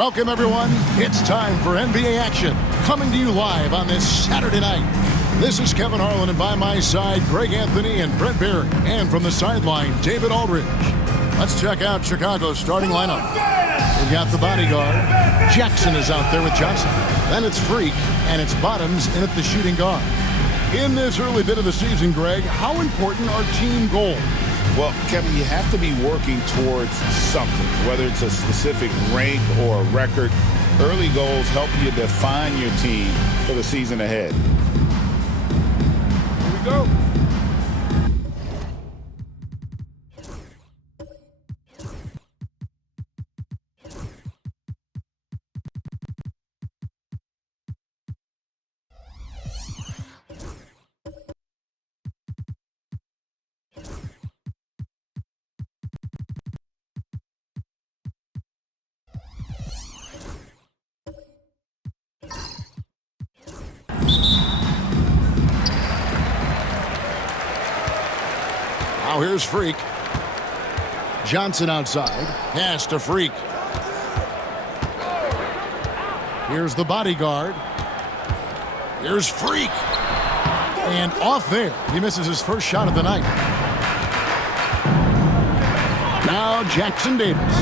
Welcome, everyone. It's time for NBA action, coming to you live on this Saturday night. This is Kevin Harlan, and by my side, Greg Anthony and Brent Barry. And from the sideline, David Aldridge. Let's check out Chicago's starting lineup. We've got the bodyguard. Jackson is out there with Johnson. Then it's Freak, and it's Bottoms in at the shooting guard. In this early bit of the season, Greg, how important are team goals? Well, Kevin, you have to be working towards something, whether it's a specific rank or a record. Early goals help you define your team for the season ahead. Here we go. Now here's Freak. Johnson outside. Pass to Freak. Here's the bodyguard. Here's Freak. And off there. He misses his first shot of the night. Now Jackson Davis.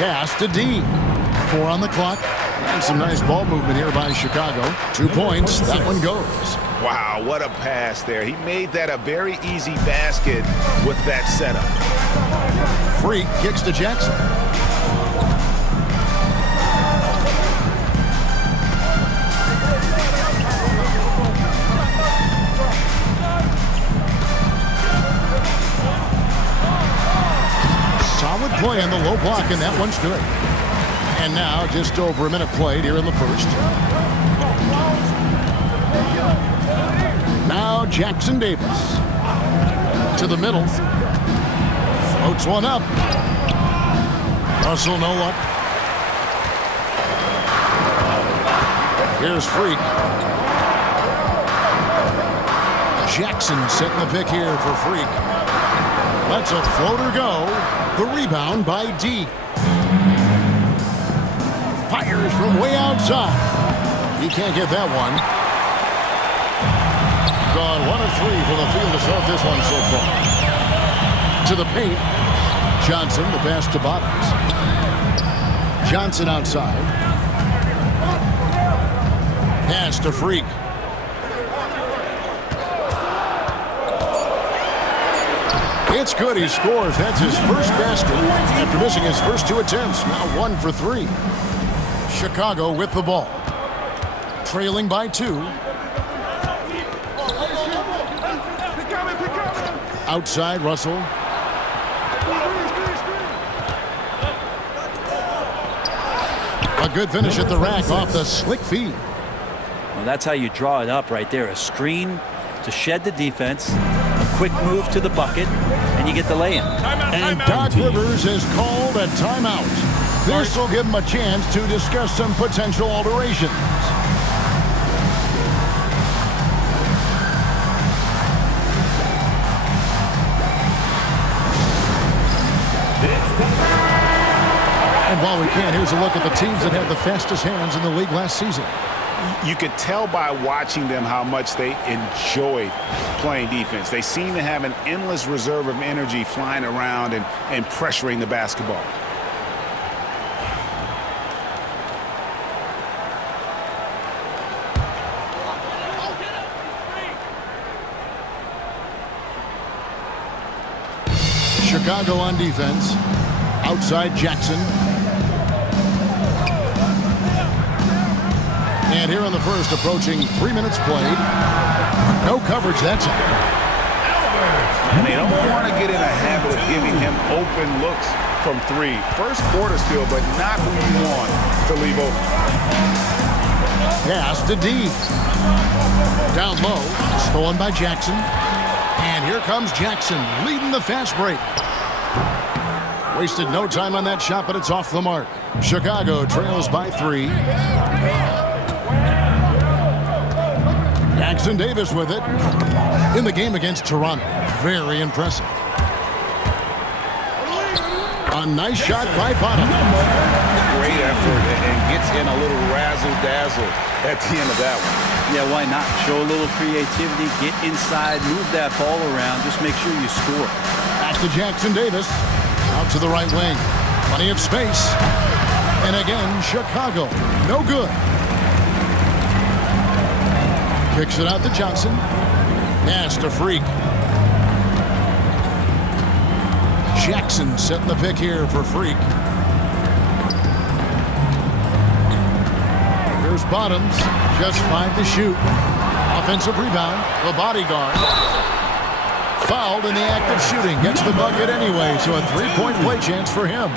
Pass to D. 4 on the clock. And some nice ball movement here by Chicago. 2 points. That one goes. Wow, what a pass there. He made that a very easy basket with that setup. Freak kicks to Jackson. Solid play on the low block, and that one's good. And now just over a minute played here in the first. Now Jackson Davis to the middle. Floats one up. Russell no luck. Here's Freak. Jackson setting the pick here for Freak. Lets a floater go. The rebound by D. Fires from way outside. He can't get that one. Gone 1 of 3 from the field to start this one so far. To the paint. Johnson, the pass to Bottoms. Johnson outside. Pass to Freak. It's good. He scores. That's his first basket after missing his first 2 attempts. Now 1 for 3. Chicago with the ball. Trailing by 2. Outside, Russell. A good finish at the rack off the slick feed. Well, that's how you draw it up right there. A screen to shed the defense. Quick move to the bucket, and you get the lay-in. And Doc Rivers has called a timeout. This will give him a chance to discuss some potential alterations. And while we can, here's a look at the teams that had the fastest hands in the league last season. You could tell by watching them how much they enjoyed playing defense. They seem to have an endless reserve of energy flying around and pressuring the basketball. Chicago on defense. Outside Jackson. And here in the first, approaching 3 minutes played. No coverage that time. And they don't want to get in a habit of giving him open looks from 3. First quarter still, but not who you want to leave open. Pass to D. Down low. Stolen by Jackson. And here comes Jackson leading the fast break. Wasted no time on that shot, but it's off the mark. Chicago trails by 3. Jackson Davis with it. In the game against Toronto. Very impressive. A nice shot by Bottom. Great effort and gets in a little razzle-dazzle at the end of that one. Yeah, why not? Show a little creativity, get inside, move that ball around, just make sure you score. Back to Jackson Davis. Out to the right wing. Plenty of space. And again, Chicago. No good. Kicks it out to Johnson. Pass to Freak. Jackson setting the pick here for Freak. Here's Bottoms. Just 5 to shoot. Offensive rebound. The bodyguard. Fouled in the act of shooting. Gets the bucket anyway, so a 3-point play chance for him.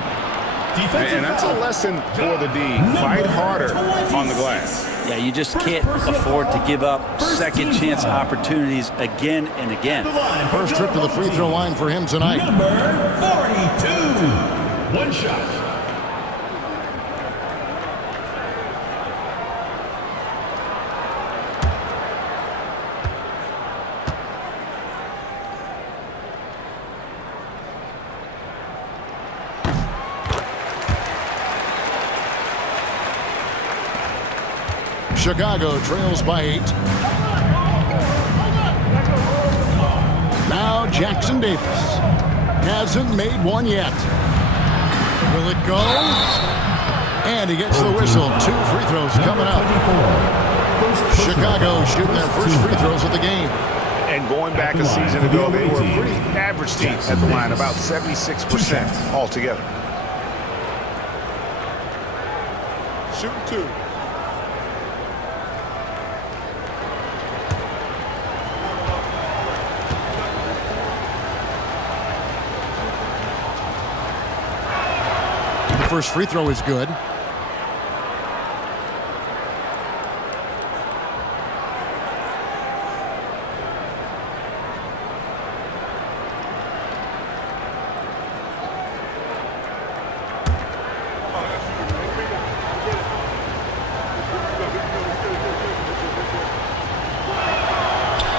And that's a lesson for the D. Fight harder on the glass. Yeah, you just can't afford to give up second chance opportunities again and again. First trip to the free throw line for him tonight. Number 42. One shot. Chicago trails by 8. Now Jackson Davis. Hasn't made one yet. Will it go? And he gets the whistle. 2 free throws coming up. Chicago shooting their first free throws of the game. And going back a season ago, they were a pretty average team at the line, about 76% altogether. Shooting 2. First free throw is good.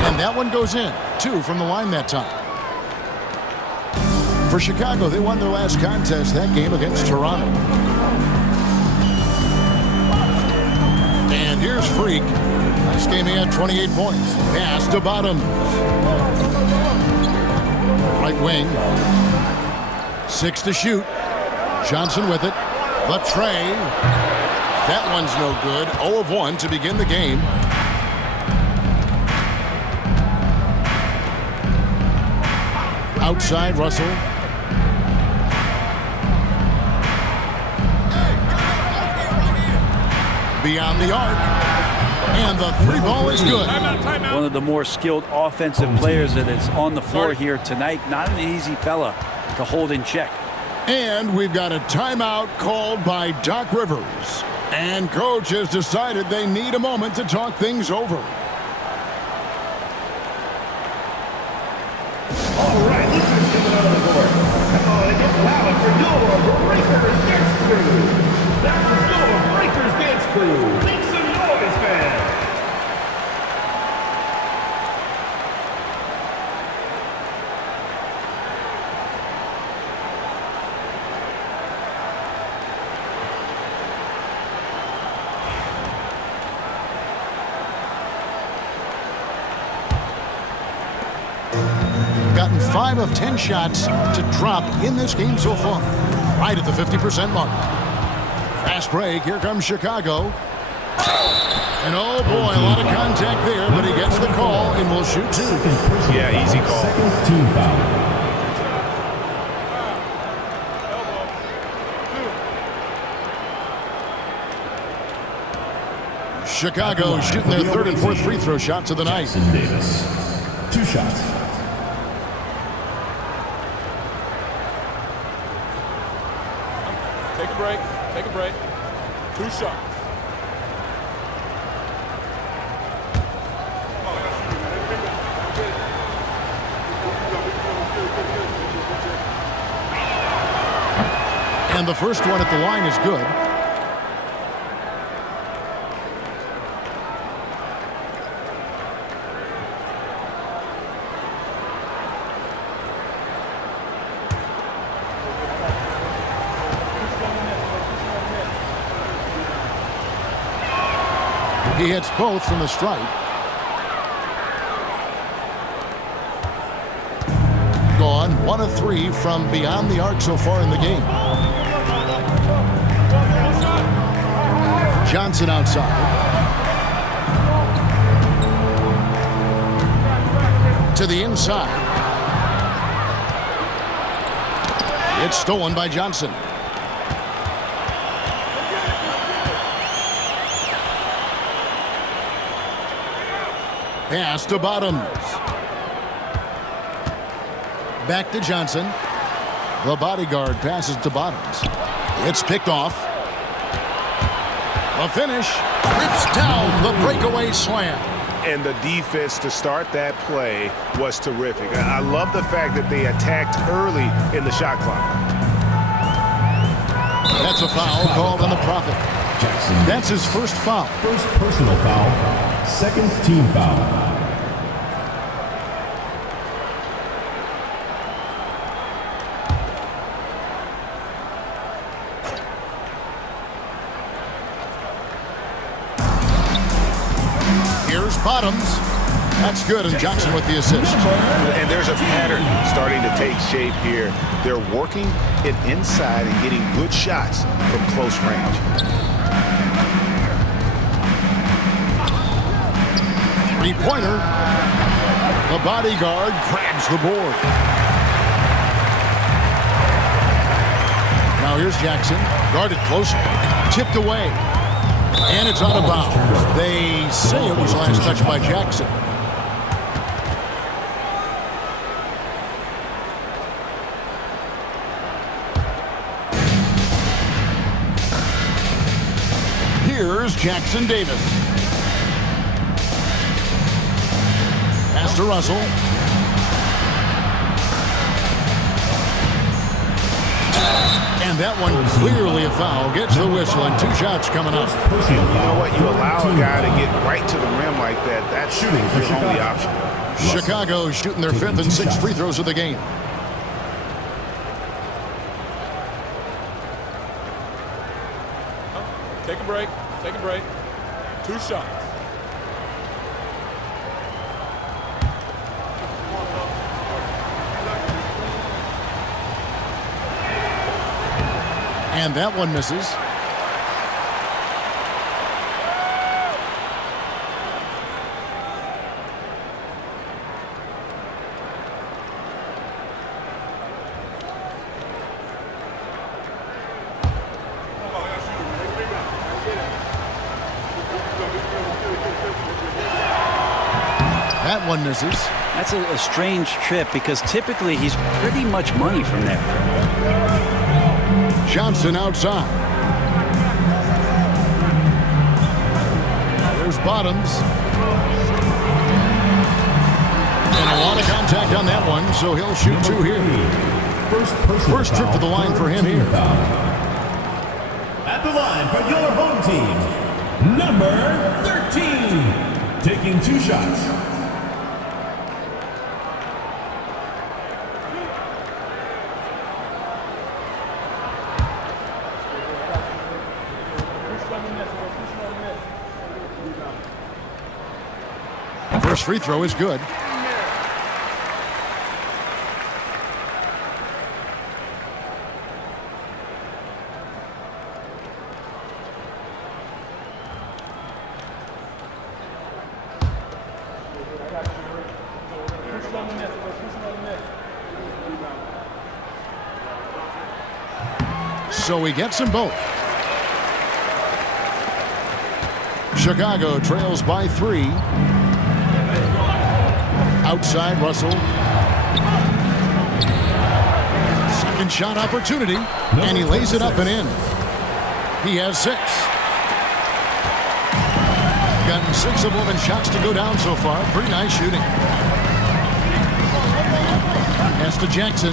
And that one goes in. 2 from the line that time. For Chicago, they won their last contest that game against Toronto. And here's Freak. This game he had 28 points. Pass to Bottom. Right wing. 6 to shoot. Johnson with it. The tray. That one's no good. 0 of 1 to begin the game. Outside Russell. Beyond the arc, and the 3 ball is good. One of the more skilled offensive players that is on the floor here tonight. Not an easy fella to hold in check. And we've got a timeout called by Doc Rivers. And coach has decided they need a moment to talk things over. All right, let's get out of the court. Come on and get loud for your Breakers Dance Crew. That's your Breakers Dance Crew. Make some noise, man. Gotten 5 of 10 shots to drop in this game so far. Right at the 50% mark. Fast break. Here comes Chicago. And oh boy, a lot of contact there, but he gets the call and will shoot 2. Yeah, easy call. Second team foul. Chicago shooting their 3rd and 4th free throw shots of the night. Jackson Davis. 2 shots. Take a break. Take a break. 2 shots. And the first one at the line is good. He hits both from the stripe. Gone 1 of 3 from beyond the arc so far in the game. Johnson outside. To the inside. It's stolen by Johnson. Pass to Bottoms. Back to Johnson. The bodyguard passes to Bottoms. It's picked off. The finish. Rips down the breakaway slam. And the defense to start that play was terrific. I love the fact that they attacked early in the shot clock. That's a foul called on the Prophet. Jackson. That's his first foul. First personal foul. Second team foul. Here's Bottoms. That's good, and Johnson with the assist. And there's a pattern starting to take shape here. They're working it inside and getting good shots from close range. Three-pointer. The bodyguard grabs the board. Now here's Jackson. Guarded closer. Tipped away. And it's out of bounds. They say it was last touched by Jackson. Here's Jackson Davis. Pass to Russell. And that one clearly a foul. Gets the whistle and 2 shots coming up. You know what? You allow a guy to get right to the rim like that. That's your only option. Chicago shooting their 5th and 6th free throws of the game. Take a break. Take a break. 2 shots. And that one misses. That one misses. That's a strange trip because typically he's pretty much money from there. Johnson outside. There's Bottoms. And a lot of contact on that one, so he'll shoot 2 here. First trip to the line for him here. At the line for your home team, number 13. Taking 2 shots. First free throw is good. So he gets them both. Chicago trails by 3. Outside Russell. Second shot opportunity. And he lays it up and in. He has 6. Gotten 6 of 11 shots to go down so far. Pretty nice shooting. Pass to Jackson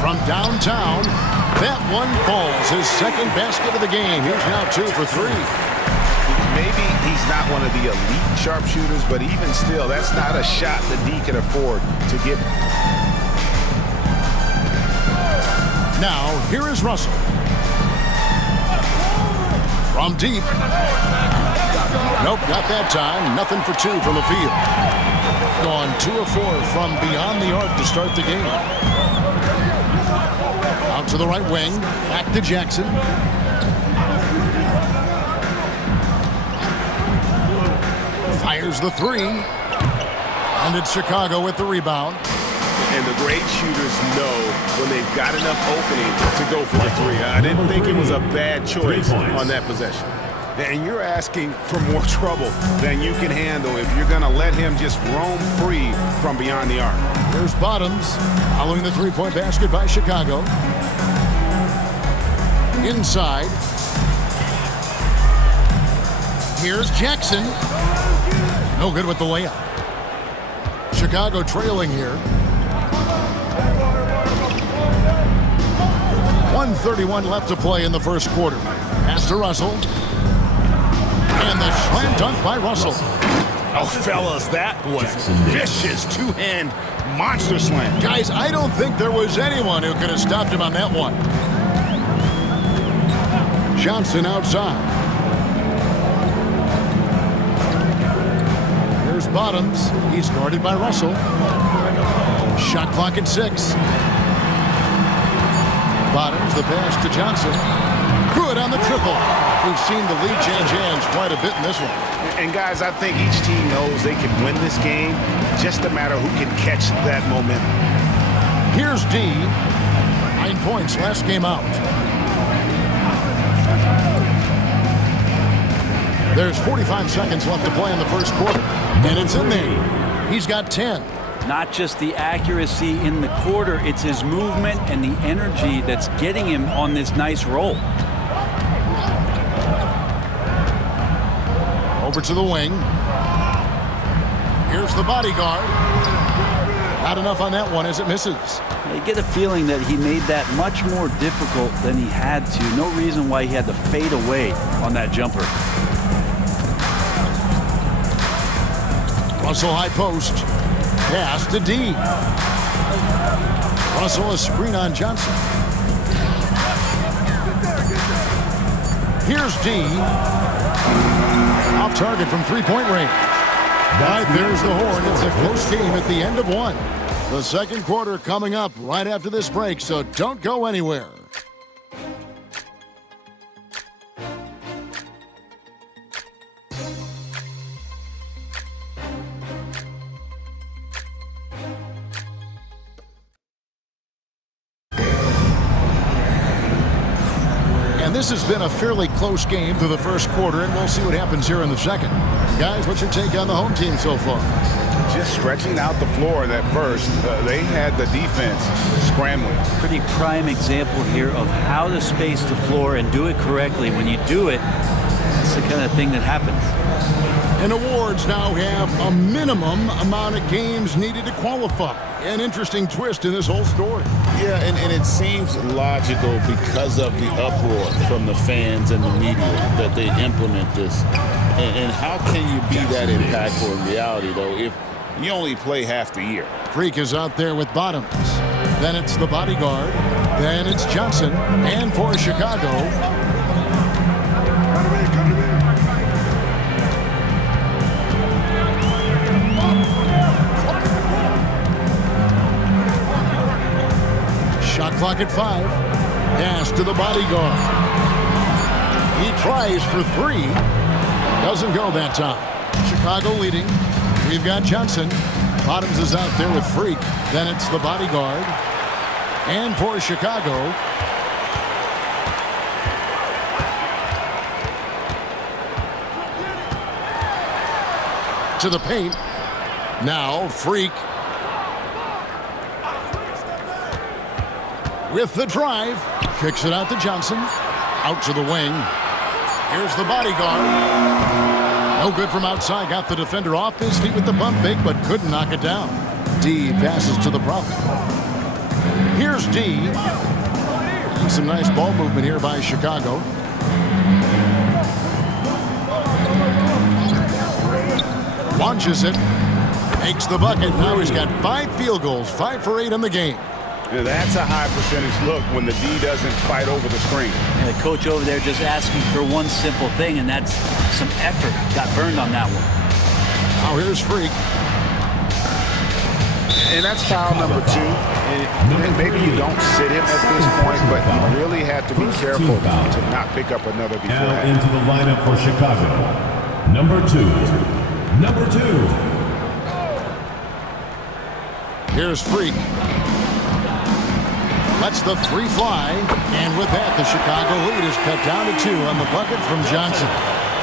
from downtown. That one falls. His second basket of the game. He's now 2 for 3. Maybe he's not one of the elite sharpshooters, but even still, that's not a shot that D can afford to give. Now, here is Russell. From deep. Nope, not that time. Nothing for 2 from the field. Gone 2 of 4 from beyond the arc to start the game. Out to the right wing. Back to Jackson. Fires the 3. And it's Chicago with the rebound. And the great shooters know when they've got enough opening to go for the 3. I didn't think it was a bad choice on that possession. And you're asking for more trouble than you can handle if you're going to let him just roam free from beyond the arc. Here's Bottoms following the 3-point basket by Chicago. Inside. Here's Jackson. No good with the layup. Chicago trailing here. 1:31 left to play in the first quarter. Pass to Russell. And the slam dunk by Russell. Oh, fellas, that was vicious two-hand monster slam. Guys, I don't think there was anyone who could have stopped him on that one. Johnson outside. Here's Bottoms. He's guarded by Russell. Shot clock at 6. Bottoms, the pass to Johnson. Good on the triple. We've seen the lead change hands quite a bit in this one. And guys, I think each team knows they can win this game. Just a matter who can catch that momentum. Here's D. 9 points last game out. There's 45 seconds left to play in the first quarter. And it's in there. He's got 10. Not just the accuracy in the quarter, it's his movement and the energy that's getting him on this nice roll. Over to the wing. Here's the bodyguard. Not enough on that one as it misses. You get a feeling that he made that much more difficult than he had to. No reason why he had to fade away on that jumper. Russell high post. Pass to D. Russell a screen on Johnson. Here's D. Off target from 3-point range. Right, there's the horn. It's a close game at the end of 1. The second quarter coming up right after this break, so don't go anywhere. This has been a fairly close game through the first quarter, and we'll see what happens here in the second. Guys, what's your take on the home team so far? Just stretching out the floor that first. They had the defense scrambling. Pretty prime example here of how to space the floor and do it correctly. When you do it, it's the kind of thing that happens. And awards now have a minimum amount of games needed to qualify. An interesting twist in this whole story. Yeah, and it seems logical because of the uproar from the fans and the media that they implement this. And how can you be that impactful in reality, though, if you only play half the year? Freak is out there with Bottoms. Then it's the bodyguard. Then it's Johnson. And for Chicago, shot clock at 5. Pass to the bodyguard. He tries for 3. Doesn't go that time. Chicago leading. We've got Johnson. Bottoms is out there with Freak. Then it's the bodyguard. And for Chicago, to the paint. Now Freak with the drive. Kicks it out to Johnson. Out to the wing. Here's the bodyguard. No good from outside. Got the defender off his feet with the bump fake, but couldn't knock it down. D passes to the Prophet. Here's D. And some nice ball movement here by Chicago. Launches it. Makes the bucket. Now he's got 5 field goals. 5 for 8 in the game. Now, that's a high percentage look when the D doesn't fight over the screen. And the coach over there just asking for one simple thing, and that's some effort. Got burned on that one. Now here's Freak. And that's foul number 2. And maybe you don't sit him at this point, but you really have to be careful to not pick up another before Now that. into the lineup for Chicago. Number 2. Number 2. Here's Freak. Lets the 3 fly. And with that, the Chicago lead is cut down to 2 on the bucket from Johnson.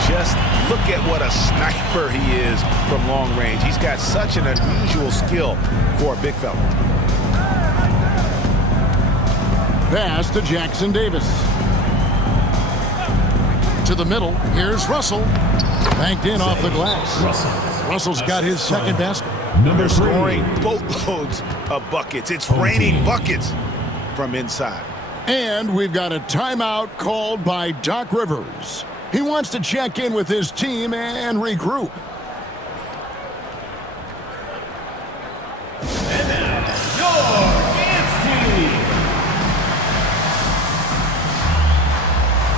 Just look at what a sniper he is from long range. He's got such an unusual skill for a big fella. Pass to Jackson Davis. To the middle. Here's Russell. Banked in off the glass. Russell's got his second basket. Number They're 3. scoring boatloads of buckets. It's raining buckets from inside. And we've got a timeout called by Doc Rivers. He wants to check in with his team and regroup. And now, your dance team.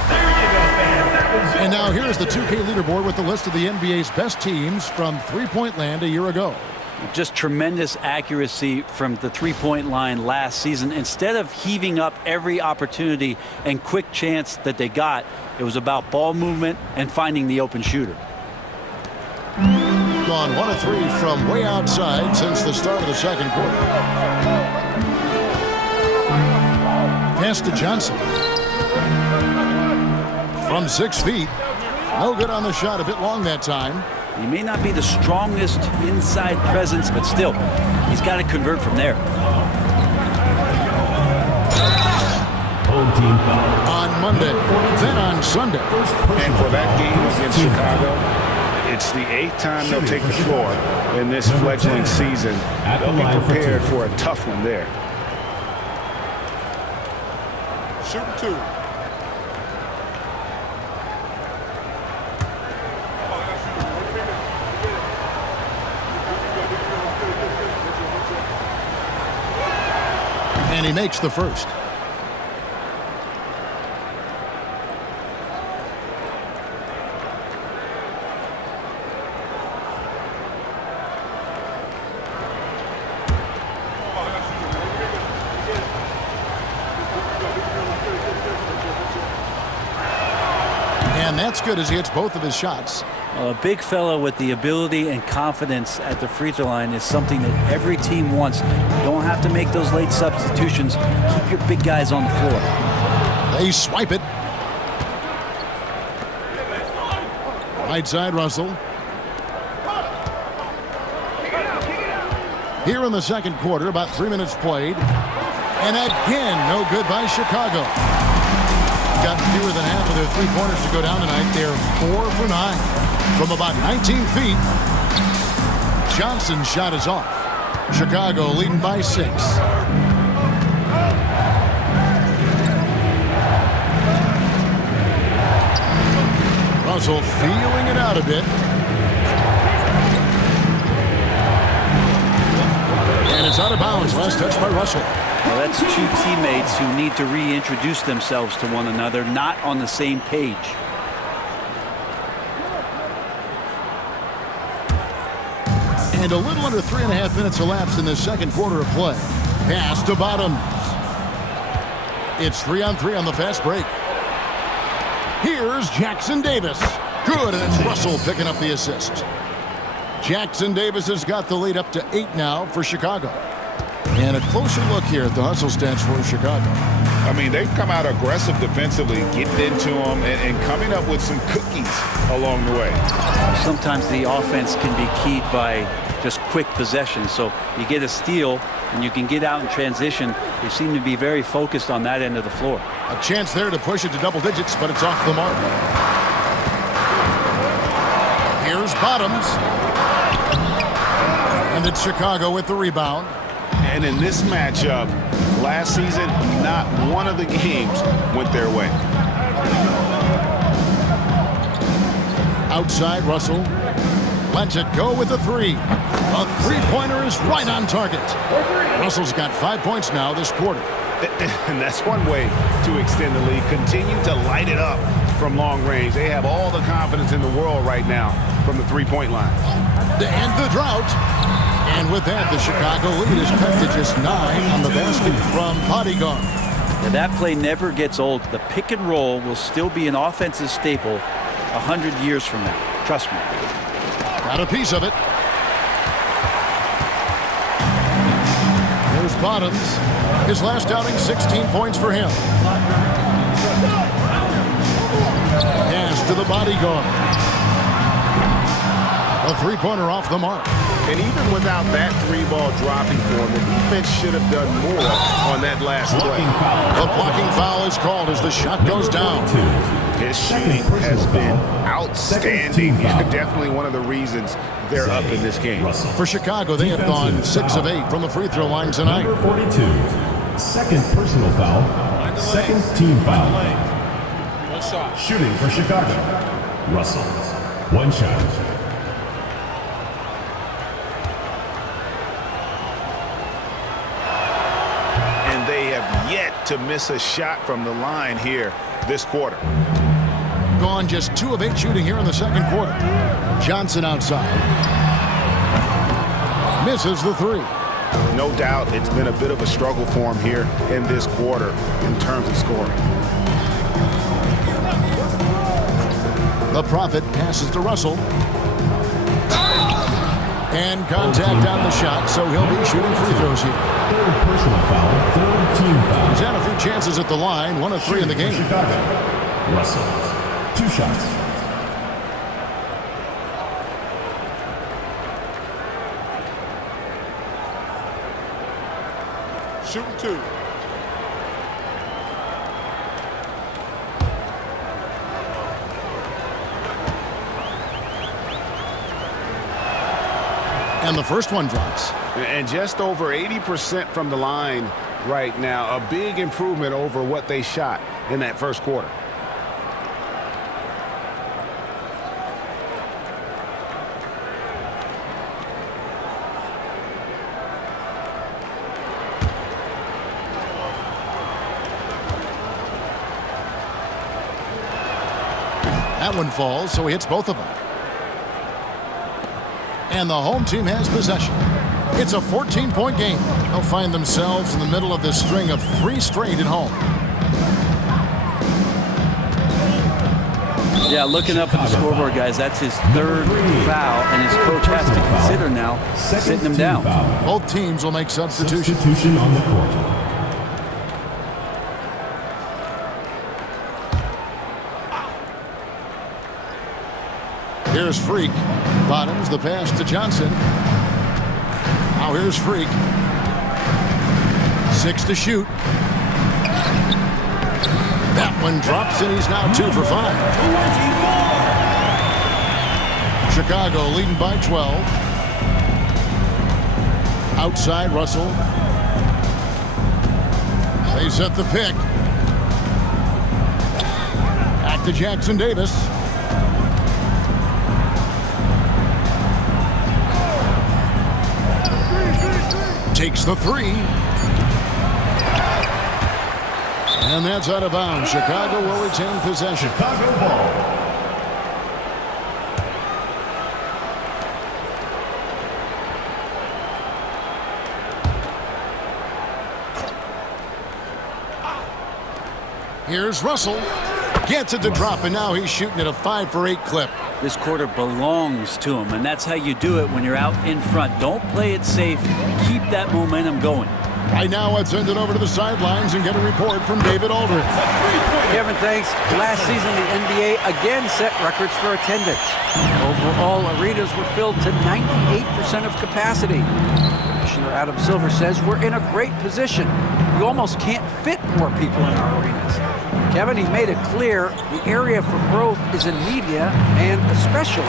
There you go, fans. That was your And now here's the 2K leaderboard with the list of the NBA's best teams from three-point land a year ago. Just tremendous accuracy from the three-point line last season. Instead of heaving up every opportunity and quick chance that they got, it was about ball movement and finding the open shooter. Gone 1 of 3 from way outside since the start of the second quarter. Pass to Johnson. From 6 feet. No good on the shot, a bit long that time. He may not be the strongest inside presence, but still, he's got to convert from there. home team foul. On Monday, then on Sunday. And for that game against Chicago, it's the 8th time they'll take the floor in this fledgling season. They'll be prepared for a tough one there. Shooting 2. And he makes the first. And that's good as he hits both of his shots. A big fella with the ability and confidence at the free throw line is something that every team wants. You don't have to make those late substitutions. Keep your big guys on the floor. They swipe it. Right side, Russell. Here in the second quarter, about 3 minutes played. And again, no good by Chicago. Gotten fewer than half of their three-pointers to go down tonight. They're 4 for 9. From about 19 feet, Johnson's shot is off. Chicago leading by 6. Russell feeling it out a bit. And it's out of bounds. Last touch by Russell. Well, that's two teammates who need to reintroduce themselves to one another, not on the same page. And a little under 3.5 minutes elapsed in the second quarter of play. Pass to Bottoms. It's 3-on-3 on the fast break. Here's Jackson Davis. Good, and it's Russell picking up the assist. Jackson Davis has got the lead up to 8 now for Chicago. And a closer look here at the hustle stats for Chicago. I mean, they've come out aggressive defensively, getting into them and coming up with some cookies along the way. Sometimes the offense can be keyed by just quick possession. So you get a steal and you can get out in transition. They seem to be very focused on that end of the floor. A chance there to push it to double digits, but it's off the mark. Here's Bottoms. And it's Chicago with the rebound. And in this matchup, last season, not one of the games went their way. Outside, Russell. Lets it go with the three. A three-pointer is right on target. Russell's got 5 points now this quarter. And that's one way to extend the lead. Continue to light it up from long range. They have all the confidence in the world right now from the three-point line. To end the drought. And with that, the Chicago lead is cut to just 9 on the basket from Bodyguard. Yeah, that play never gets old. The pick and roll will still be an offensive staple 100 years from now. Trust me. Got a piece of it. Here's Bottoms. His last outing, 16 points for him. Pass to the Bodyguard. A three-pointer off the mark. And even without that three-ball dropping for him, the defense should have done more on that last play. The blocking foul is called as the shot goes down. His shooting has been outstanding. Definitely one of the reasons they're up in this game. For Chicago, they have gone 6 of 8 from the free throw line tonight. Number 42, second personal foul, second team foul. One shot. Shooting for Chicago, Russell. One shot. And they have yet to miss a shot from the line here this quarter. Gone just 2 of 8 shooting here in the second quarter. Johnson outside. Misses the three. No doubt it's been a bit of a struggle for him here in this quarter in terms of scoring. The Prophet passes to Russell. And contact on the shot, so he'll be shooting free throws here. Third personal foul, third team foul. He's had a few chances at the line, 1 of 3 in the game. Chicago, Russell. 2 shots. Shooting 2. And the first one drops. And just over 80% from the line right now. A big improvement over what they shot in that first quarter. That one falls, so he hits both of them. And the home team has possession. It's a 14-point game. They'll find themselves in the middle of this string of 3 straight at home. Yeah, looking up at the scoreboard, guys, that's his 3rd foul, and his coach has to consider now sitting him down. Both teams will make substitutions. Substitution on the court. Here's Freak. Bottoms the pass to Johnson. Now here's Freak. 6 to shoot. That one drops, and he's now 2 for 5. Chicago leading by 12. Outside, Russell. They set the pick. Back to Jackson Davis. Takes the 3. And that's out of bounds. Chicago will retain possession. Chicago ball. Here's Russell. Gets it to drop, and now he's shooting at a 5 for 8 clip. This quarter belongs to him, and that's how you do it when you're out in front. Don't play it safe. Keep that momentum going. Right now, let's send it over to the sidelines and get a report from David Aldridge. Kevin, thanks. Last season, the NBA again set records for attendance. Overall, arenas were filled to 98% of capacity. Commissioner Adam Silver says we're in a great position. You almost can't fit more people in our arenas. Kevin, he made it clear the area for growth is in media and especially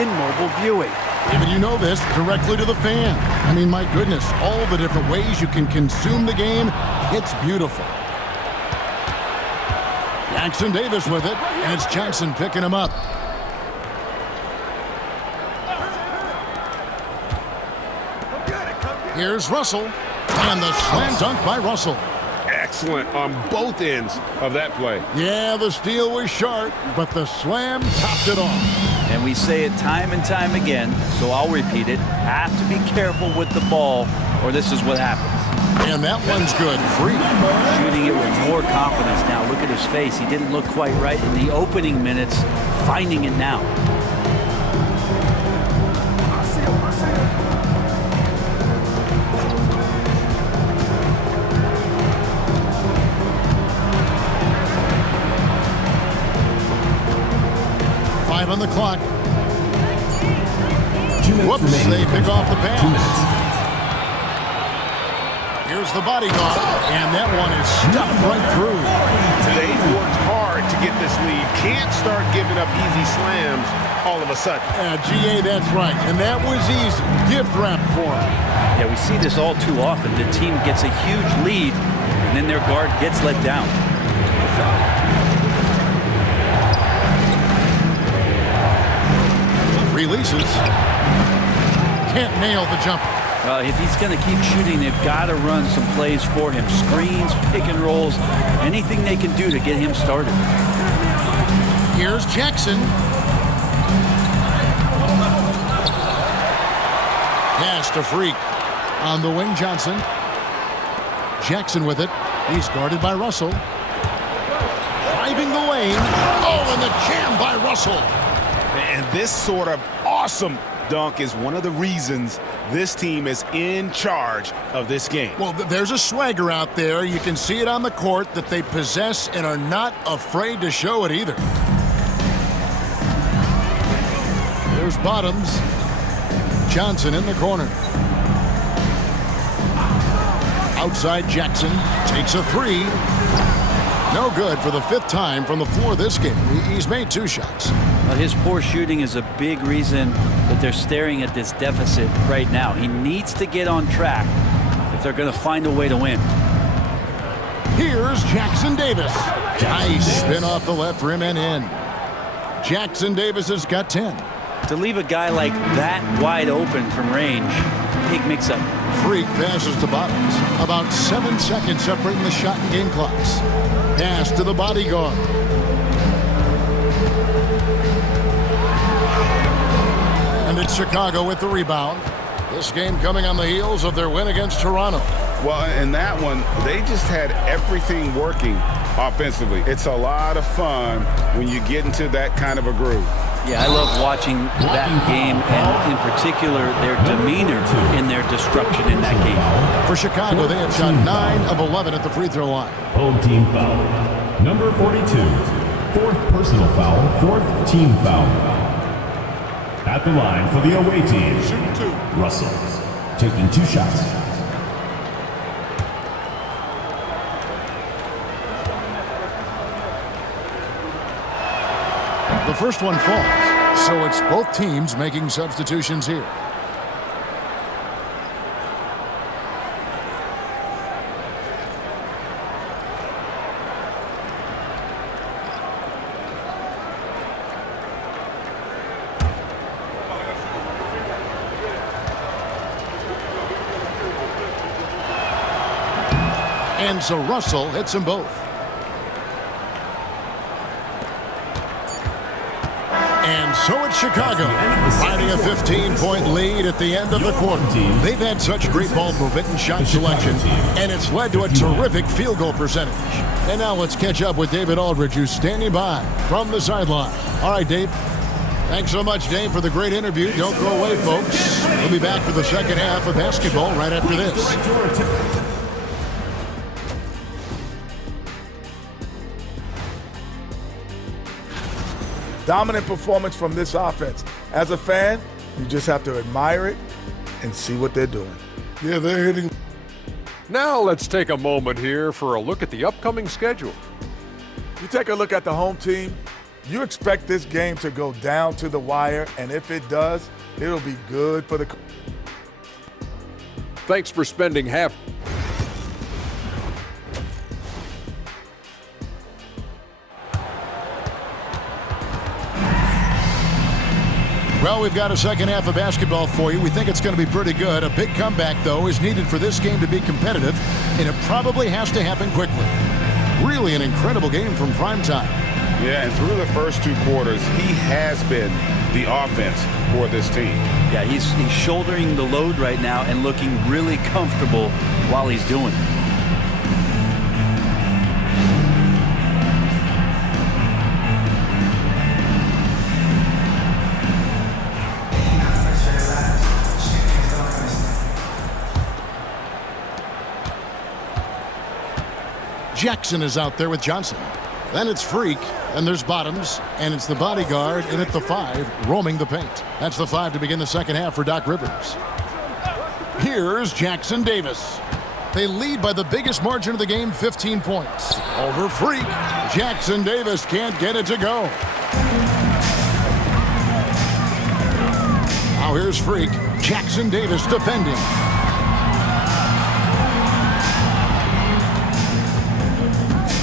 in mobile viewing. David, you know this, directly to the fan. I mean, my goodness, all the different ways you can consume the game, it's beautiful. Jackson Davis with it, and it's Johnson picking him up. Here's Russell. And the slam dunk by Russell. Excellent on both ends of that play. Yeah, the steal was sharp, but the slam topped it off. And we say it time and time again, so I'll repeat it. Have to be careful with the ball, or this is what happens. And that one's good. Free. Shooting it with more confidence now. Look at his face. He didn't look quite right in the opening minutes. Finding it now. On the clock. Whoops, they pick off the pass. Here's the body guard, and that one is stuffed right through. They've worked hard to get this lead. Can't start giving up easy slams all of a sudden. GA, that's right, and that was easy. Gift wrap for him. Yeah, we see this all too often. The team gets a huge lead, and then their guard gets let down. Releases. Can't nail the jumper. Well, if he's going to keep shooting, they've got to run some plays for him. Screens, pick and rolls, anything they can do to get him started. Here's Jackson. Pass to Freak. On the wing, Johnson. Jackson with it. He's guarded by Russell. Driving the lane. Oh, and the jam by Russell. And this sort of awesome dunk is one of the reasons this team is in charge of this game. Well, there's a swagger out there. You can see it on the court that they possess and are not afraid to show it either. There's Bottoms. Johnson in the corner. Outside Jackson takes a three. No good for the fifth time from the floor this game. He's made 2 shots. Well, his poor shooting is a big reason that they're staring at this deficit right now. He needs to get on track if they're going to find a way to win. Here's Jackson Davis. Nice spin off the left rim and in. Jackson Davis has got 10. To leave a guy like that wide open from range, big mix-up. Freak passes to Bottoms. About 7 seconds separating the shot and game clocks. Pass to the bodyguard. And it's Chicago with the rebound. This game coming on the heels of their win against Toronto. Well, in that one, they just had everything working offensively. It's a lot of fun when you get into that kind of a groove. Yeah, I love watching that game, and in particular, their demeanor in their destruction in that game. For Chicago, they have shot 9 of 11 at the free throw line. Home team foul. Number 42. 4th personal foul. 4th team foul. At the line for the away team. Shooting 2. Russell taking 2 shots. The first one falls, so it's both teams making substitutions here. And so Russell hits them both. And so it's Chicago, finding a 15-point lead at the end of the quarter. They've had such great ball movement and shot selection, and it's led to a terrific field goal percentage. And now let's catch up with David Aldridge, who's standing by from the sideline. All right, Dave. Thanks so much, Dave, for the great interview. Don't go away, folks. We'll be back for the second half of basketball right after this. Dominant performance from this offense. As a fan, you just have to admire it and see what they're doing. Yeah, they're hitting. Now let's take a moment here for a look at the upcoming schedule. You take a look at the home team, you expect this game to go down to the wire, and if it does, it'll be good for the... Thanks for spending half. Well, we've got a second half of basketball for you. We think it's going to be pretty good. A big comeback, though, is needed for this game to be competitive, and it probably has to happen quickly. Really an incredible game from primetime. Yeah, and through the first 2 quarters, he has been the offense for this team. Yeah, he's shouldering the load right now and looking really comfortable while he's doing it. Jackson is out there with Johnson. Then it's Freak, and there's Bottoms, and it's the bodyguard in at the 5, roaming the paint. That's the 5 to begin the second half for Doc Rivers. Here's Jackson Davis. They lead by the biggest margin of the game, 15 points. Over Freak. Jackson Davis can't get it to go. Now here's Freak. Jackson Davis defending.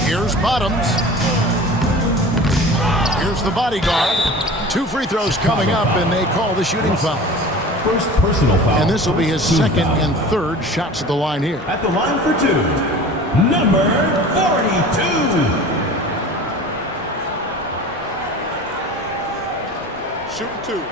Here's Bottoms. Here's the bodyguard. 2 free throws coming up, and they call the shooting foul. First personal foul. And this will be his second and third shots at the line here. At the line for 2, number 42. Shooting 2.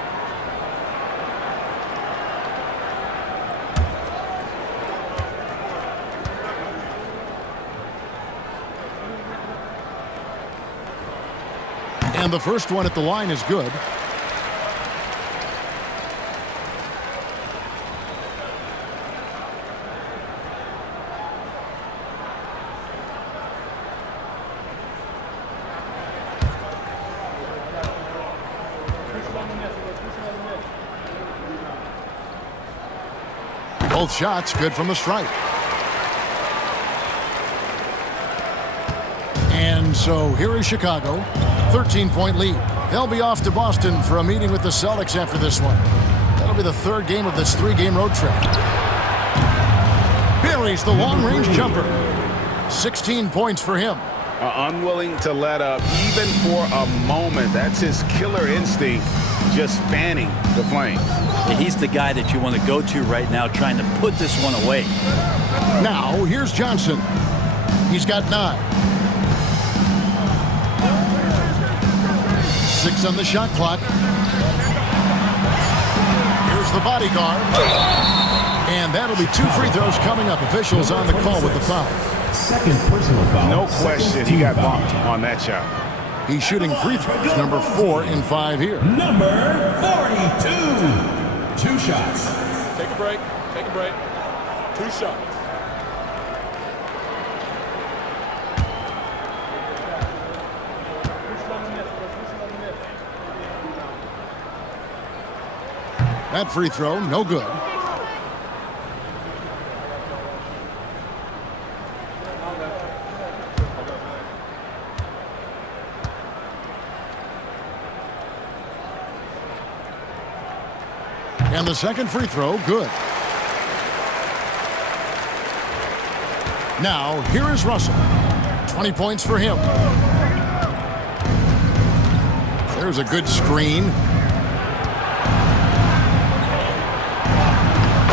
And the first one at the line is good. Both shots good from the stripe. And so here is Chicago. 13-point lead. They'll be off to Boston for a meeting with the Celtics after this one. That'll be the 3rd game of this 3-game road trip. Buries the long-range jumper. 16 points for him. Unwilling to let up even for a moment. That's his killer instinct, just fanning the flame. He's the guy that you want to go to right now, trying to put this one away. Now, here's Johnson. He's got 9. 6 on the shot clock. Here's the bodyguard. And that'll be 2 free throws coming up. Officials on the call with the foul. Second personal foul. No question, he got bumped on that shot. He's shooting free throws, number 4 in 5 here. Number 42. 2 shots. Take a break. Take a break. 2 shots. That free throw, no good. And the second free throw, good. Now, here is Russell. 20 points for him. There's a good screen.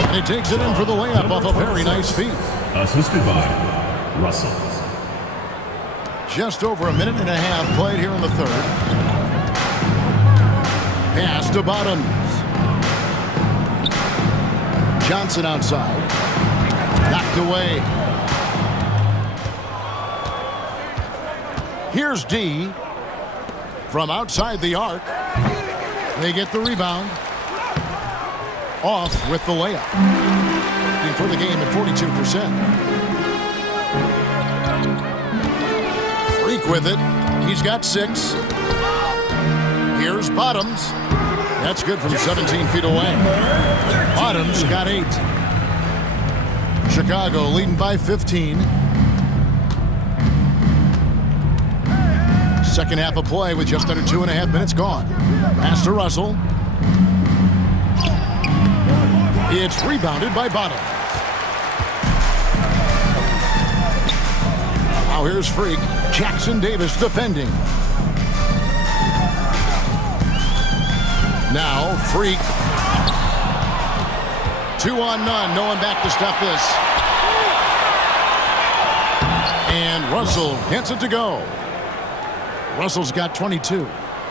And he takes it in for the layup off a very nice feed. Assisted by Russell. Just over a minute and a half played here in the 3rd. Pass to Bottoms. Johnson outside. Knocked away. Here's D. From outside the arc. They get the rebound. Off with the layup. For the game at 42%. Freak with it. He's got 6. Here's Bottoms. That's good from 17 feet away. Bottoms got 8. Chicago leading by 15. Second half of play with just under 2.5 minutes gone. Pass to Russell. It's rebounded by Bottoms. Now here's Freak. Jackson Davis defending. Now, Freak. 2-on-none. No one back to stop this. And Russell gets it to go. Russell's got 22.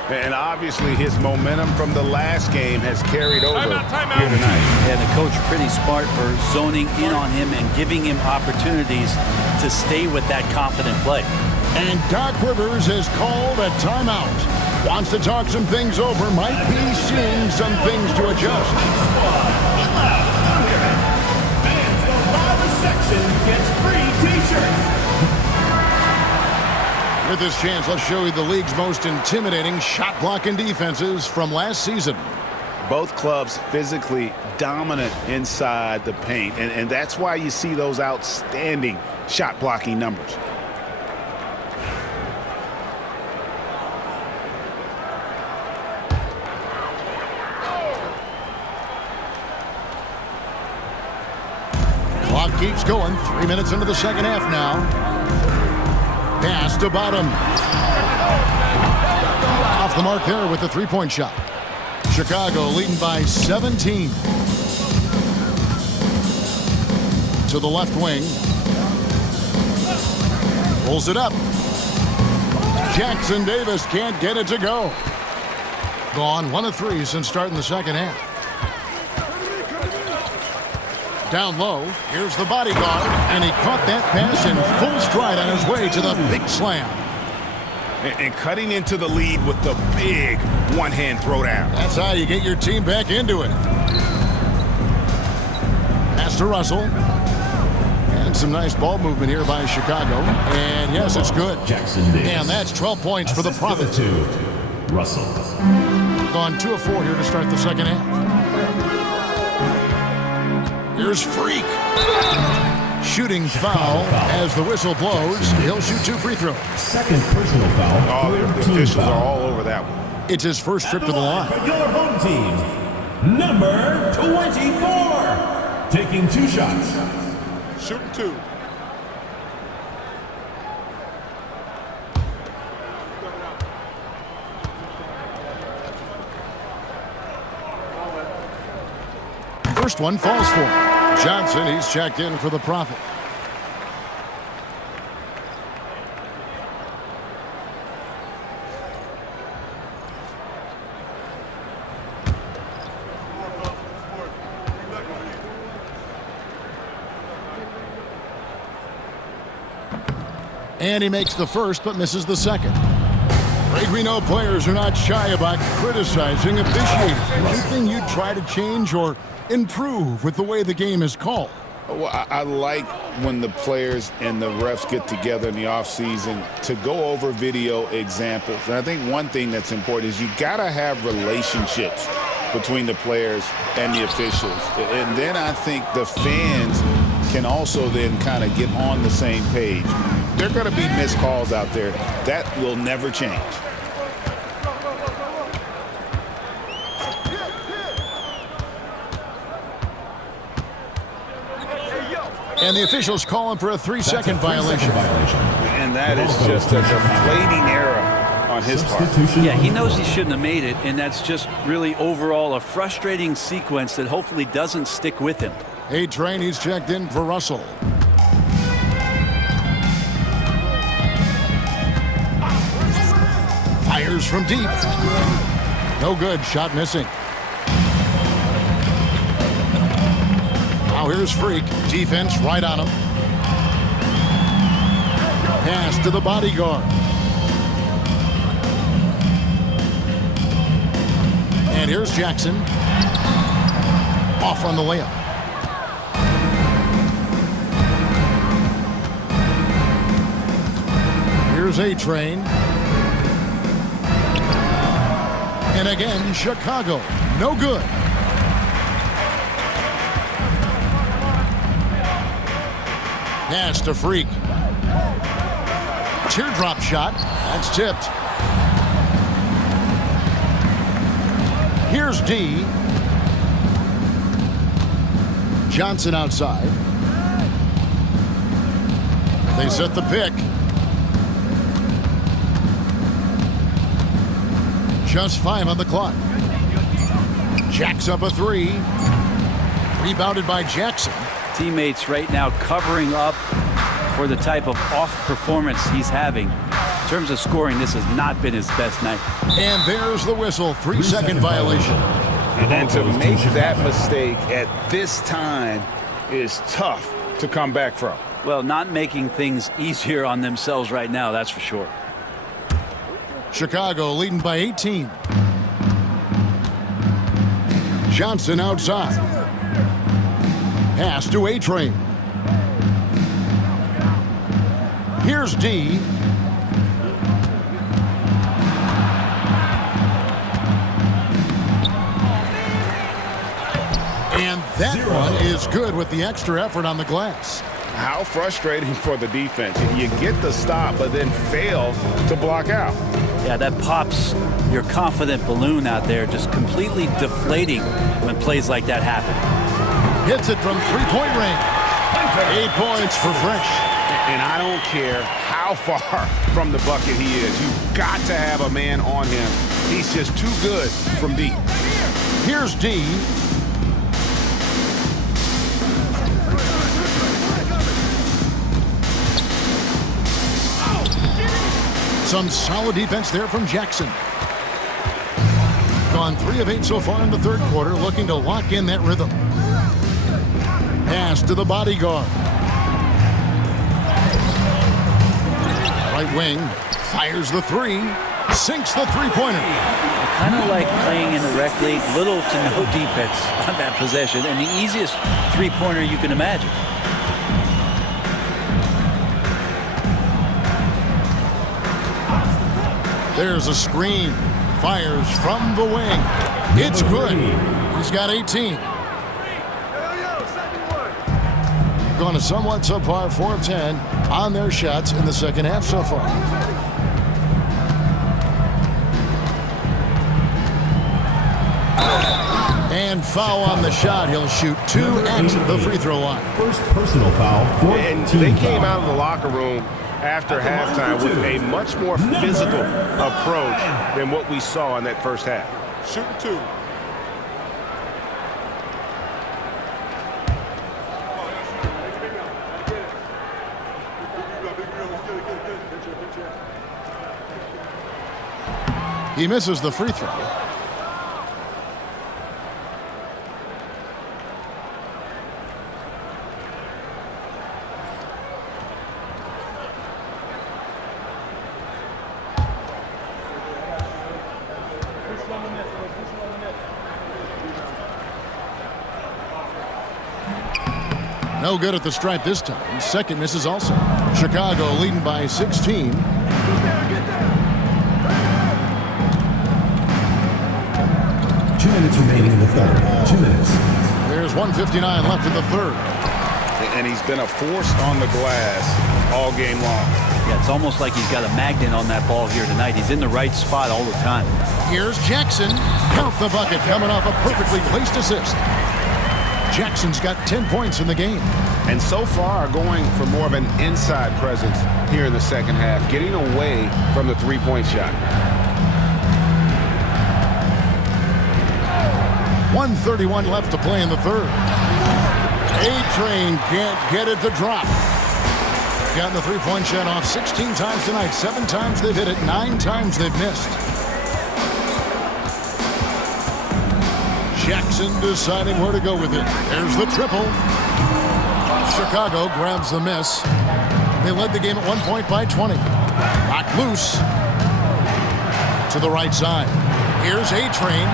And obviously his momentum from the last game has carried over here tonight. And the coach pretty smart for zoning in on him and giving him opportunities to stay with that confident play. And Doc Rivers has called a timeout. Wants to talk some things over. Might be seeing some things to adjust. Fans, the loudest section gets free T-shirts. With this chance, let's show you the league's most intimidating shot blocking defenses from last season. Both clubs physically dominant inside the paint, and that's why you see those outstanding shot blocking numbers. Clock keeps going. 3 minutes into the second half now. Pass to Bottom. Off the mark there with the three-point shot. Chicago leading by 17. To the left wing. Pulls it up. Jackson Davis can't get it to go. Gone 1 of 3 since starting the second half. Down low, here's the bodyguard, and he caught that pass in full stride on his way to the big slam. And cutting into the lead with the big one-hand throwdown. That's how you get your team back into it. Pass to Russell. And some nice ball movement here by Chicago. And yes, it's good. Jackson Davis. And that's 12 points for the Profits. Russell. Gone 2 of 4 here to start the second half. Here's Freak. Shooting foul as the whistle blows. He'll shoot 2 free throws. Second personal foul. Oh, the officials are all over that one. It's his first trip to the line. For your home team, number 24. Taking 2 shots. Shooting 2. First one falls for him. Johnson, he's checked in for the Profit. And he makes the first but misses the second. Greg, we know players are not shy about criticizing officiating. Anything you'd try to change or improve with the way the game is called? Well, I like when the players and the refs get together in the offseason to go over video examples. And I think one thing that's important is you got to have relationships between the players and the officials. And then I think the fans can also then kind of get on the same page. There are going to be missed calls out there. That will never change. And the officials calling for a 3-second violation. And that is just a deflating error on his part. Yeah, he knows he shouldn't have made it, and that's just really overall a frustrating sequence that hopefully doesn't stick with him. A-Train, he's checked in for Russell. Fires from deep. No good, shot missing. Now here's Freak. Defense right on him. Pass to the bodyguard. And here's Jackson. Off on the layup. Here's A-Train. And again, Chicago. No good. Pass to Freak. Teardrop shot. That's tipped. Here's D. Johnson outside. They set the pick. Just 5 on the clock. Jacks up a three. Rebounded by Jackson. Teammates right now covering up for the type of off performance he's having. In terms of scoring, this has not been his best night. And there's the whistle. 3-second violation. And to make that mistake at this time is tough to come back from. Well, not making things easier on themselves right now, that's for sure. Chicago leading by 18. Johnson outside. Pass to A-Train. Here's D. And that one is good with the extra effort on the glass. How frustrating for the defense. You get the stop, but then fail to block out. Yeah, that pops your confident balloon out there, just completely deflating when plays like that happen. Hits it from three-point range. 8 points for Fresh. And I don't care how far from the bucket he is. You've got to have a man on him. He's just too good from deep. Here's D. Some solid defense there from Jackson. Gone 3 of 8 so far in the third quarter, looking to lock in that rhythm. Pass to the bodyguard. Right wing, fires the three, sinks the three-pointer. Kind of like playing in the rec league, little to no defense on that possession, and the easiest three-pointer you can imagine. There's a screen. Fires from the wing. It's good. He's got 18. Going to somewhat subpar 4 of 10 on their shots in the second half so far. And foul on the shot. He'll shoot 2 at the free throw line. First personal foul for And team they came foul. out of the locker room after halftime with a much more physical approach than what we saw in that first half. Shooting 2. He misses the free throw. No good at the stripe this time. Second misses also. Chicago leading by 16. Two minutes remaining in the third. 2 minutes. There's 1:59 left in the third. And he's been a force on the glass all game long. Yeah, it's almost like he's got a magnet on that ball here tonight. He's in the right spot all the time. Here's Jackson. Count the bucket, coming off a perfectly placed assist. Jackson's got 10 points in the game. And so far going for more of an inside presence here in the second half, getting away from the three-point shot. 1:31 left to play in the third. A-Train can't get it to drop. Gotten the three-point shot off 16 times tonight. 7 times they've hit it, 9 times they've missed. Jackson deciding where to go with it. There's the triple. Chicago grabs the miss. They led the game at 1 point by 20. Knocked loose to the right side. Here's A-Train.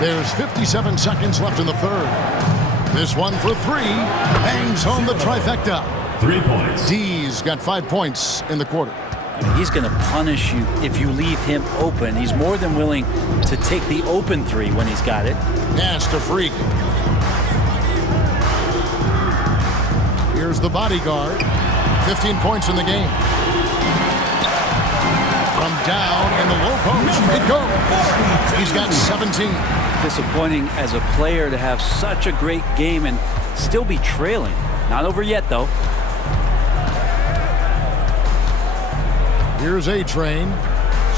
There's 57 seconds left in the third. This one for 3. Bangs home the trifecta. 3 points. D's got 5 points in the quarter. He's going to punish you if you leave him open. He's more than willing to take the open three when he's got it. Pass to Freak. Here's the bodyguard. 15 points in the game. From down in the low post, it goes. He's got 17. Disappointing as a player to have such a great game and still be trailing. Not over yet, though. Here's A-Train.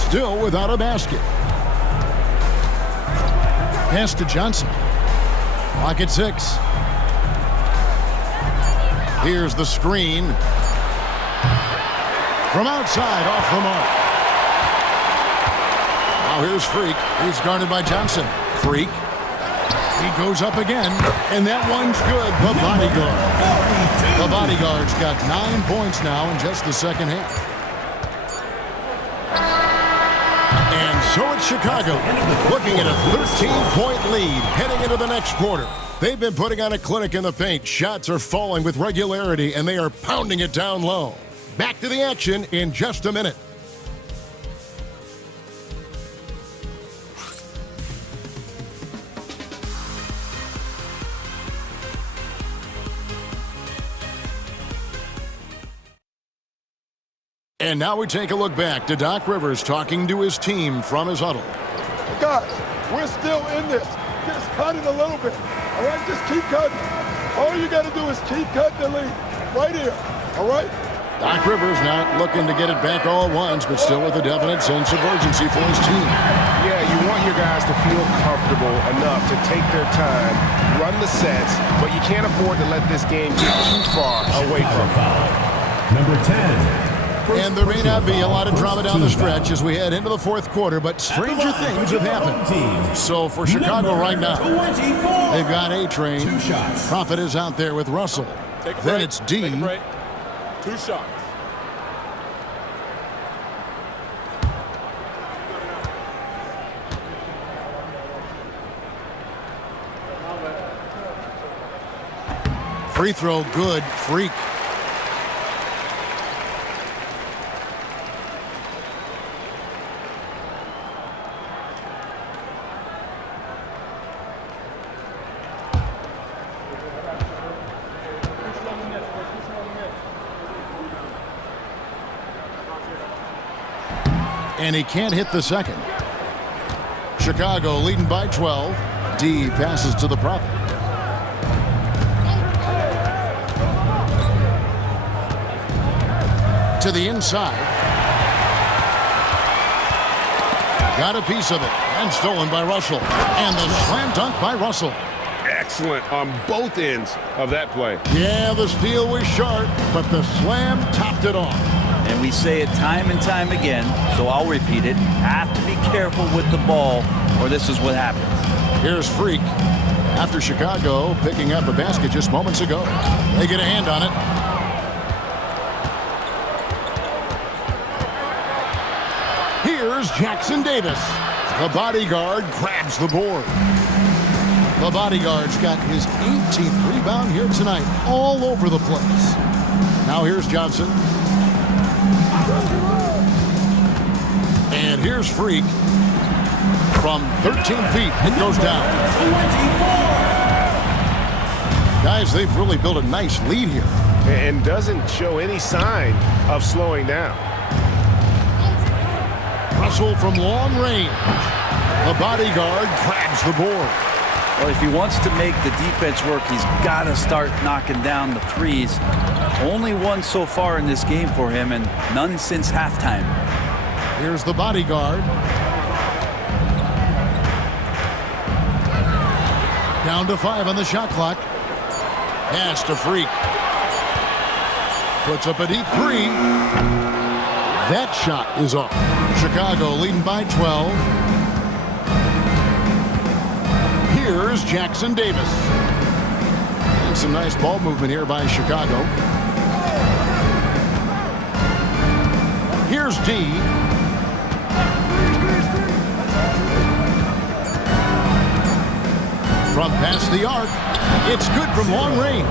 still without a basket. Pass to Johnson. Clock at 6. Here's the screen. From outside, off the mark. Now here's Freak. He's guarded by Johnson. Freak. He goes up again, and that one's good. The bodyguard. The bodyguard's got 9 points now in just the second half. And so it's Chicago, looking at a 13-point lead heading into the next quarter. They've been putting on a clinic in the paint. Shots are falling with regularity, and they are pounding it down low. Back to the action in just a minute. And now we take a look back to Doc Rivers talking to his team from his huddle. Guys, we're still in this. Just cut it a little bit. All right, just keep cutting. All you got to do is keep cutting the lead. Right here. All right? Doc Rivers not looking to get it back all at once, but still with a definite sense of urgency for his team. Yeah, you want your guys to feel comfortable enough to take their time, run the sets, but you can't afford to let this game get too far away from them. Number 10. And there may not be a lot of drama down the stretch as we head into the fourth quarter, but stranger things have happened. So for Chicago right now, they've got A-Train. Prophet is out there with Russell. Then it's D. 2 shots. Free throw good. Freak. And he can't hit the second. Chicago leading by 12. D passes to the Prophet. To the inside. Got a piece of it. And stolen by Russell. And the slam dunk by Russell. Excellent on both ends of that play. Yeah, the steal was sharp, but the slam topped it off. And we say it time and time again, so I'll repeat it. Have to be careful with the ball, or this is what happens. Here's Freak. After Chicago picking up a basket just moments ago. They get a hand on it. Here's Jackson Davis. The bodyguard grabs the board. The bodyguard's got his 18th rebound here tonight, all over the place. Now here's Johnson. And here's Freak. From 13 feet, it goes down. Guys, they've really built a nice lead here. And doesn't show any sign of slowing down. Russell from long range. The bodyguard grabs the board. Well, if he wants to make the defense work, he's got to start knocking down the threes. Only one so far in this game for him, and none since halftime. Here's the bodyguard. Down to 5 on the shot clock. Pass to Freak. Puts up a deep 3. That shot is off. Chicago leading by 12. Here's Jackson Davis. And some nice ball movement here by Chicago. Here's D. From past the arc, it's good from long range.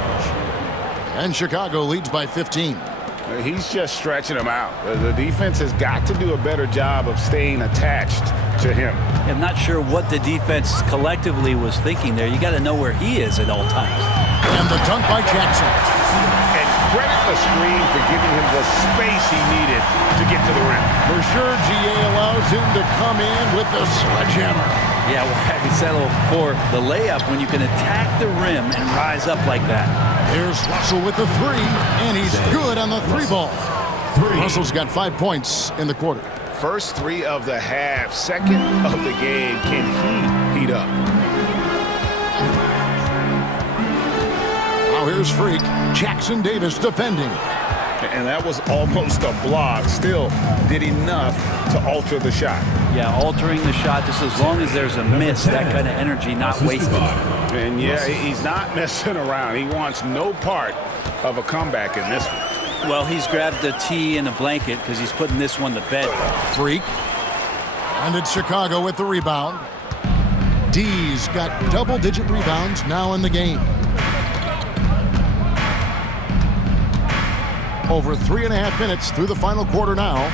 And Chicago leads by 15. He's just stretching them out. The defense has got to do a better job of staying attached to him. I'm not sure what the defense collectively was thinking there. You got to know where he is at all times. And the dunk by Jackson. And credit the screen for giving him the space he needed to get to the rim. For sure, GA allows him to come in with the sledgehammer. Yeah, well, I settle for the layup when you can attack the rim and rise up like that. Here's Russell with the 3, and he's good on the 3 ball. Russell's got 5 points in the quarter. First 3 of the half, second of the game. Can he heat up? Now here's Freak. Jackson Davis defending. And that was almost a block. Still did enough to alter the shot. Yeah, altering the shot just as long as there's a miss, that kind of energy not wasted. And yeah, he's not messing around. He wants no part of a comeback in this one. Well, he's grabbed the tee and a blanket because he's putting this one to bed. Freak. And it's Chicago with the rebound. D's got double-digit rebounds now in the game. Over 3.5 minutes through the final quarter now.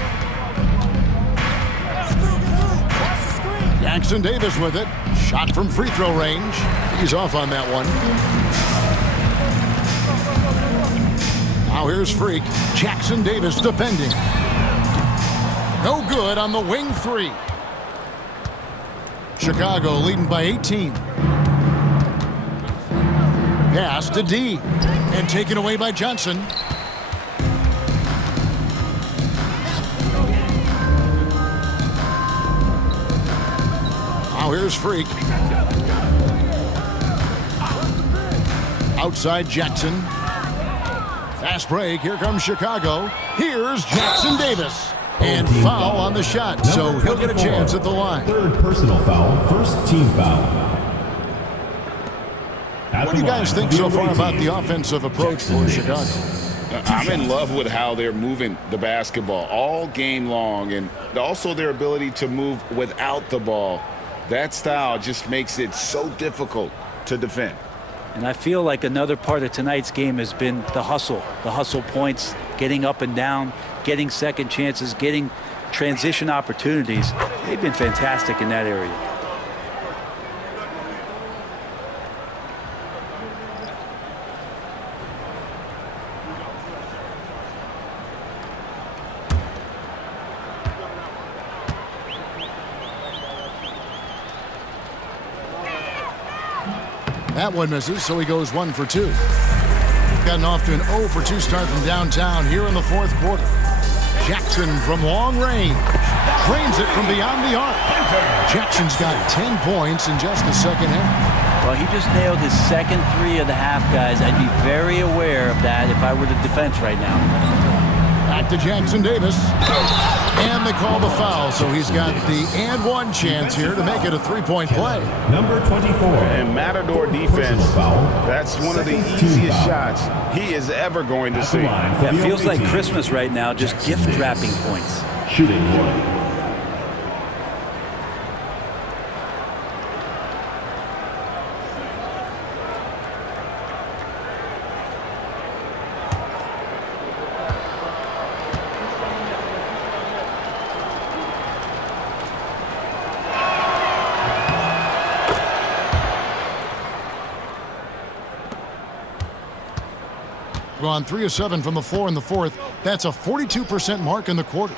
Jackson Davis with it. Shot from free throw range. He's off on that one. Now here's Freak. Jackson Davis defending. No good on the wing 3. Chicago leading by 18. Pass to D. And taken away by Johnson. Now here's Freak. Outside Jackson. Fast break. Here comes Chicago. Here's Jackson Davis. And foul on the shot, so he'll get a chance at the line. Third personal foul, first team foul. What do you guys think so far about the offensive approach for Chicago? I'm in love with how they're moving the basketball all game long, and also their ability to move without the ball. That style just makes it so difficult to defend. And I feel like another part of tonight's game has been the hustle points, getting up and down, getting second chances, getting transition opportunities. They've been fantastic in that area. That one misses, so he goes 1 for 2. Gotten off to an 0 for 2 start from downtown here in the fourth quarter. Jackson from long range. Drains it from beyond the arc. Jackson's got 10 points in just the second half. Well, he just nailed his second 3 of the half, guys. I'd be very aware of that if I were the defense right now. Back to Jackson Davis. And they call the foul, so he's got the and one chance here to make it a 3-point play. Number 24. And Matador defense, that's one of the easiest shots he is ever going to see. Yeah, it feels like Christmas right now, just gift wrapping points. Shooting 1. Gone 3 of 7 from the floor in the fourth. That's a 42% mark in the quarter.